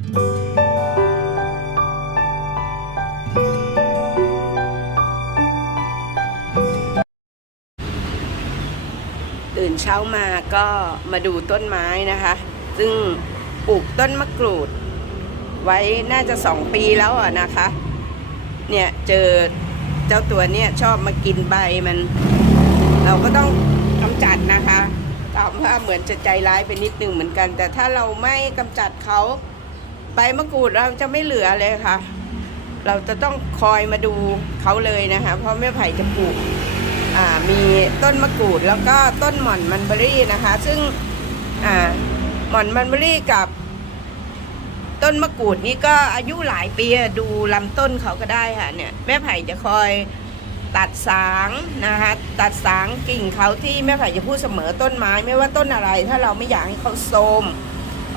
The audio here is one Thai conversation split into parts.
ตื่นเช้ามาก็มาดูต้นไม้นะคะ ซึ่งปลูกต้นมะกรูด ไว้น่าจะสองปีแล้วอะนะคะ เนี่ยเจอเจ้าตัวเนี่ยชอบมากินใบมัน เราก็ต้องกำจัดนะคะถามว่าเหมือนจะใจร้ายไปนิดนึงเหมือนกัน แต่ถ้าเราไม่กำจัดเขา ใบมะกรูดเราจะไม่เหลือเลยค่ะ เราจะต้องคอยมาดูเขาเลยนะคะ เพราะแม่ไผ่จะปลูกมีต้นมะกรูดแล้วก็ต้นหม่อนมันเบอรี่นะคะ ซึ่งหม่อนมันเบอรี่กับต้นมะกรูดนี่ก็อายุหลายปีดูลำต้นเขาก็ได้ค่ะเนี่ยแม่ไผ่จะคอยตัดสางนะคะตัดสางกิ่งเขาที่แม่ไผ่จะพูดเสมอต้นไม้ ไม่ว่าต้นอะไร ถ้าเราไม่อยากให้เขาโทม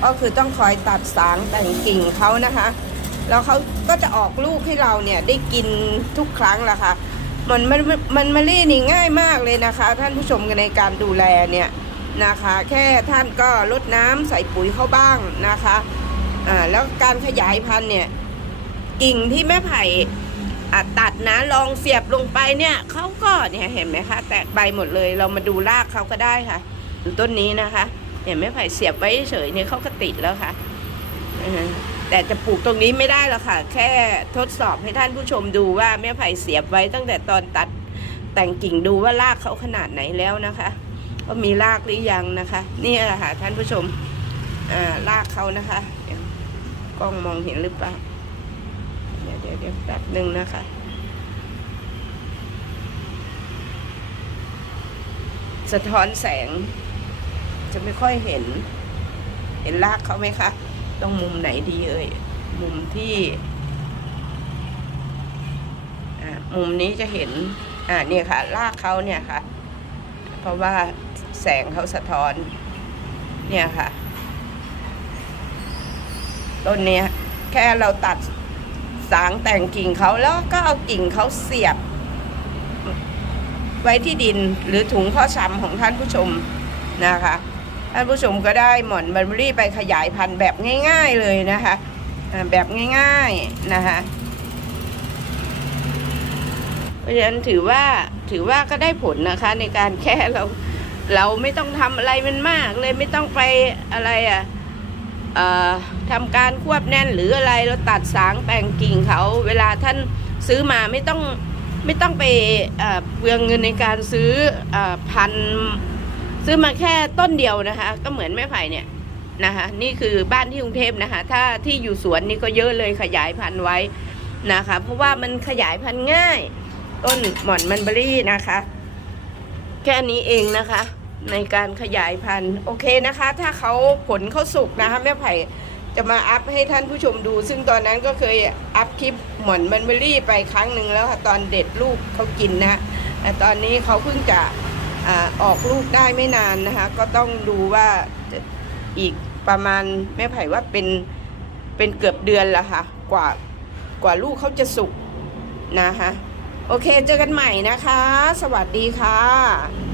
ก็คือต้องคอยตัดสางแต่งกิ่งเขานะคะ แล้วเขาก็จะออกลูกให้เราเนี่ยได้กินทุกครั้งแหละค่ะมันมันมันมะลินี่ง่ายมากเลยนะคะ ท่านผู้ชมในการดูแลเนี่ยนะคะ แค่ท่านก็ลดน้ำใส่ปุ๋ยเข้าบ้างนะคะอ่าแล้วการขยายพันธุ์เนี่ยกิ่งที่แม่ไผ่ตัดนะลองเสียบลงไปเนี่ยเขาก็เนี่ยเห็นไหมคะ แตกใบหมดเลยเรามาดูรากเขาก็ได้ค่ะต้นนี้นะคะ เนี่ยแม่ไผ่เสียบไว้เฉยเนี่ยเขาก็ติดแล้วค่ะแต่จะปลูกตรงนี้ไม่ได้หรอกค่ะ แค่ทดสอบให้ท่านผู้ชมดูว่าแม่ไผ่เสียบไว้ตั้งแต่ตอนตัดแต่งกิ่งดูว่ารากเขาขนาดไหนแล้วนะคะว่ามีรากหรือยังนะคะ นี่แหละค่ะท่านผู้ชมรากเขานะคะกล้องมองเห็นหรือเปล่าเดี๋ยวเดี๋ยวเดี๋ยวแป๊บหนึ่งนะคะสะท้อนแสง จะไม่ค่อยเห็น เห็นรากเขาไหมคะ ต้องมุมไหนดีเอ่ย มุมที่มุมนี้จะเห็น อ่าเนี่ยค่ะ รากเขาเนี่ยค่ะ เพราะว่าแสงเขาสะท้อน เนี่ยค่ะ ต้นเนี้ย แค่เราตัดสางแต่งกิ่งเขาแล้วก็เอากิ่งเขาเสียบ ไว้ที่ดินหรือถุงเพ่อชำของท่านผู้ชมนะคะ ท่านผู้ชมก็ได้หม่อนบันเบอรี่ไปขยายพันธุ์แบบง่าย ๆเลยนะคะแบบง่ายๆนะคะเพราะฉะนั้นถือว่าถือว่าก็ได้ผลนะคะ ในการแค่เราเราไม่ต้องทำอะไรมันมากเลยไม่ต้องไปอะไรอะเอ่อทำการควบแน่นหรืออะไรเราตัดสางแปลงกิ่งเขา เวลาท่านซื้อมาไม่ต้องไม่ต้องไปเอ่อเปลืองเงินในการซื้ออพันธุ์ ซื้อมาแค่ต้นเดียวนะคะ ก็เหมือนแม่ไผ่เนี่ยนะคะ นี่คือบ้านที่กรุงเทพนะคะ ถ้าที่อยู่สวนนี่ก็เยอะเลยขยายพันธุ์ไว้นะคะ เพราะว่ามันขยายพันธุ์ง่าย ต้นหม่อนมันเบอรี่นะคะ แค่นี้เองนะคะ ในการขยายพันธุ์โอเคนะคะ ถ้าเขาผลเขาสุกนะคะแม่ไผ่จะมาอัพให้ท่านผู้ชมดู ซึ่งตอนนั้นก็เคยอัพคลิปหม่อนมันเบอรี่ไปครั้งหนึ่งแล้วค่ะตอนเด็ดลูกเขากินนะ แต่ตอนนี้เขาเพิ่งจะ อออกลูกได้ไม่นานนะคะ ก็ต้องดูว่าอีกประมาณแม่ไผ่ว่าเป็นเป็นเกือบเดือนละค่ะ กว่ากว่าลูกเขาจะสุกนะคะ โอเคเจอกันใหม่นะคะ สวัสดีค่ะ